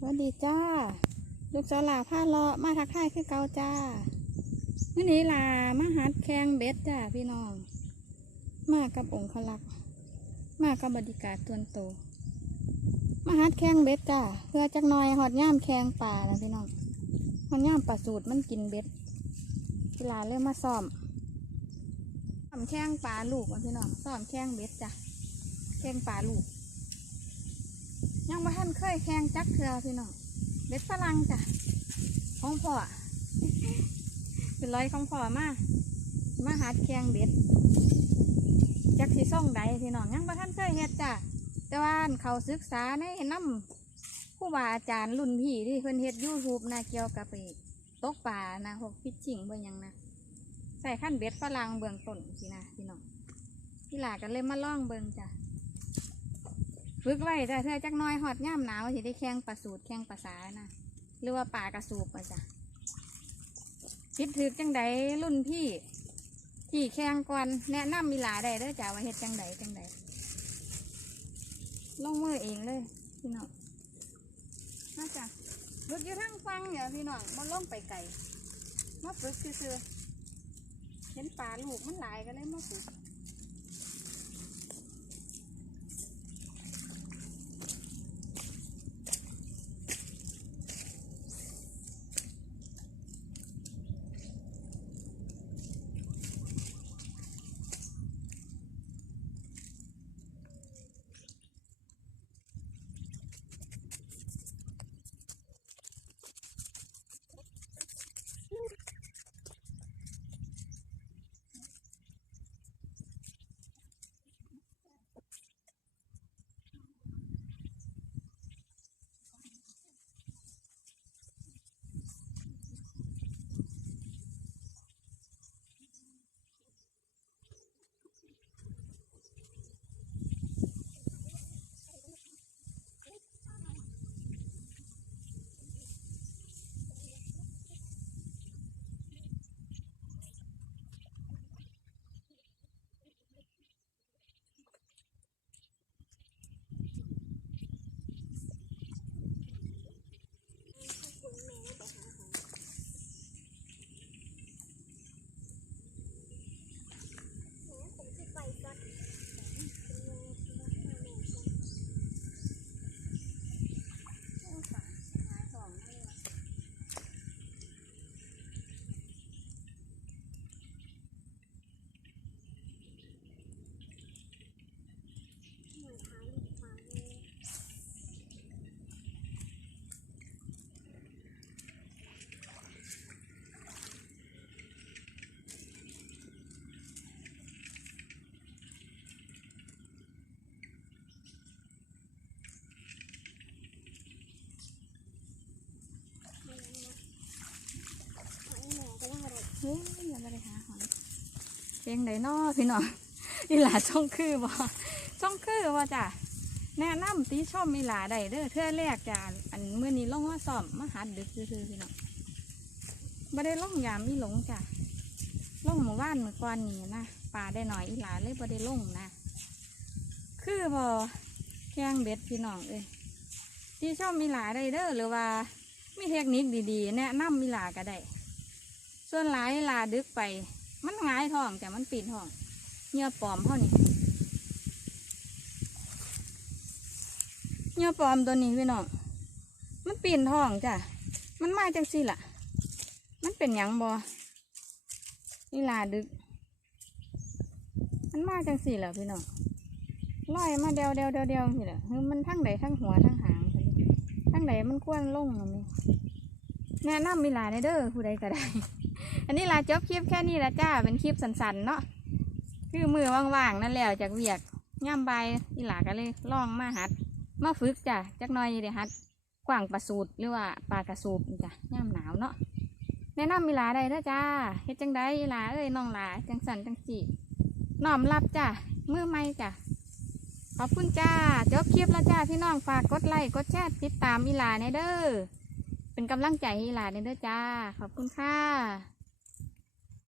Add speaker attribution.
Speaker 1: สวัสดีจ้า ลูกสาวหลาผ้าเลาะมาทักทายคือเก่าจ้ามื่อนี้ลามาหัดแข่งเบ็ดจ้าพี่น้อง มากับองค์ขลัก มากับบริการตวโต มาหัดแข่งเบ็ดจ้าเพื่อจักหน่อยหอดย่ามแข่งป่านะพี่น้องหอดย่ามปลาสูตรมันกินเบ็ดเวลาเริ่มมาซ้อมซ้อมแข่งป่าลูกพี่น้องซ้อมแข่งเบ็ดจ้ะแข่งป่าลูก ยังบ่ทันเคยแข่งจักเทือพี่น้องเบ็ดฝรั่งจ้ะของพ่อเป็นร้อยของพ่อมามาหัดแข่งเบ็ดจักสีส่องใดพี่น้องยังบ่ทันเคยเฮ็ดจ้ะแต่ว่าเขาศึกษาในน้ำผู้บาอาจารย์รุ่นพี่ที่เพิ่นเฮ็ดยูทูบนะเกี่ยวกับไปตกปลานะพวกฟิชชิงเบิ่งยังนะใส่ขั้นเบ็ดฝรั่งเบื้องต้นสินะพี่น้องพี่หลากันเลยมาล่องเบิ่งจ้ะ ฝึกไว้แต่เธอจักน้อยหอดย่ามหนาวสิได้แข่งปลาสูตรแข่งปลาสานะหรือว่าปลากระสูบมาจ้ะคิดถึกจังใดรุ่นพี่ที่แข่งก่อนแนะนำมีหลาได้เด้อจ้าว่าเฮ็ดจังใดจังใดลงมือเองเลยพี่น้องมาจ้ะฝึกอยู่ทั้งฟังเนี่ยพี่น้องมาลงไปไก่มาฝึกซื่อเห็นปลาลูกมันหลายก็เลยมาฝึก เฮ้ยมาเลยหาหอยเพลงไหนนอพี่น้องอีหลาช่องคือบ่ช่องคือบ่จ้ะแนะนำตีชอบอีหลาได้เด้อเทื่อแรกจ้ะอันเมื่อนี้ล่องมาซ่อมมาหัดดึกซื่อๆพี่น้องบ่ได้ล่องยามอีหลงจ้ะล่องหมู่บ้านเมื่อก่อนนี่นะป่าได้หน่อยอีหลาเลยบ่ได้ล่องนะคือบ่แกงเบ็ดพี่น้องเอ้ยตีชอบอีหลาได้เด้อหรือว่ามีเทคนิคดีๆ แนะนำอีหลาก็ได้ ส่วนหลายลาดึกไป มันงายท้องแต่มันปีนท้องเหงื่อปลอมเท่านี้เหงื่อปลอมตัวนี้พี่น้องมันปีนท้องจ้ะมันมาจังสิล่ะ มันเป็นหยังบอนี่ลาดึก มันมาจังสิล่ะพี่น้องลอยมาเดียวเดียวเดียวเดียวนี่แหละคือมันทั้งใดทั้งหัวทั้งหางทั้งใดมันกวนลงนนี้แนะนำมีลายเด้อผู้ใดก็ได้ อันนี้ลาจบคลิปแค่นี้ละจ้า เป็นคลิปสั้นๆเนาะ คือมือว่างๆนั่นแหล้วจากเวียกย่ำใบอีหลาก็เลยล่องมาหัด มาฝึกจ้ะจักน่อยเดี๋ยวหัดกว่างปลาสูตรหรือว่าปลากระสูบจ้ะย่ำหนาวเนาะ แนะนำอีหลาได้เด้อจ้าเฮ็ดจังไดอีหลาเอ้ยน้องหลาจังสันจังจีน้อมรับจ้ะมือไม่จ้ะขอบคุณจ้าจบคลิปแล้วจ้าพี่น้องฝากกดไลค์กดแชร์ติดตามอีหลาในเด้อเป็นกำลังใจให้อีหลาในเด้อจ้า ขอบคุณค่ะ